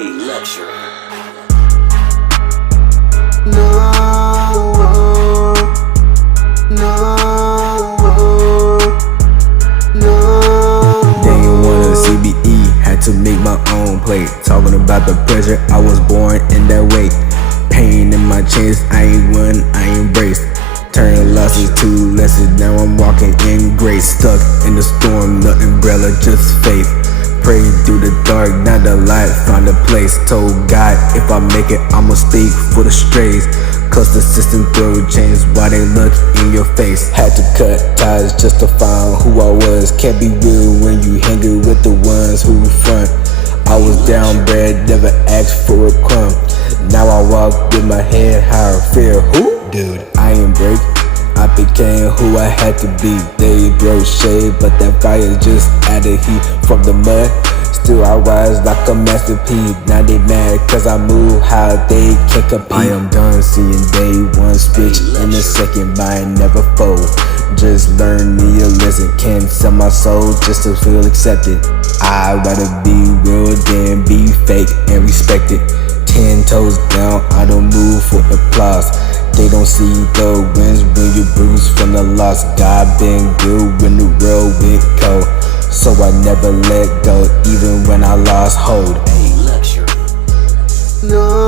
Hey, luxury. No, they ain't wanna CBE, had to make my own plate. Talking about the pressure, I was born in that way. Pain in my chest, I ain't won, I embraced. Turning losses to lessons, now I'm walking in grace. Stuck in the storm, the umbrella, just faith. Pray through the dark, not the light, find a place. Told God, if I make it, I'ma speak for the strays. Cause the system throw chains, why they look in your face. Had to cut ties just to find who I was. Can't be real when you hanging with the ones who front. I was down bad, never asked for a crumb. Now I walk with my head high, fear who? Dude, I ain't break, I became who I had to be. They throw shade, but that fire just added heat from the mud. Still I rise like a masterpiece. Now they mad cause I move how they can't compete. I am done seeing day one speech in a second, but I never fold. Just learn me a lesson, can't sell my soul just to feel accepted. I'd rather be real than be fake and respected. 10 toes down, I don't move for applause. They don't see the wins when you bruise from the loss. God been good when the world went cold, so I never let go even when I lost hold. Hey, luxury. No.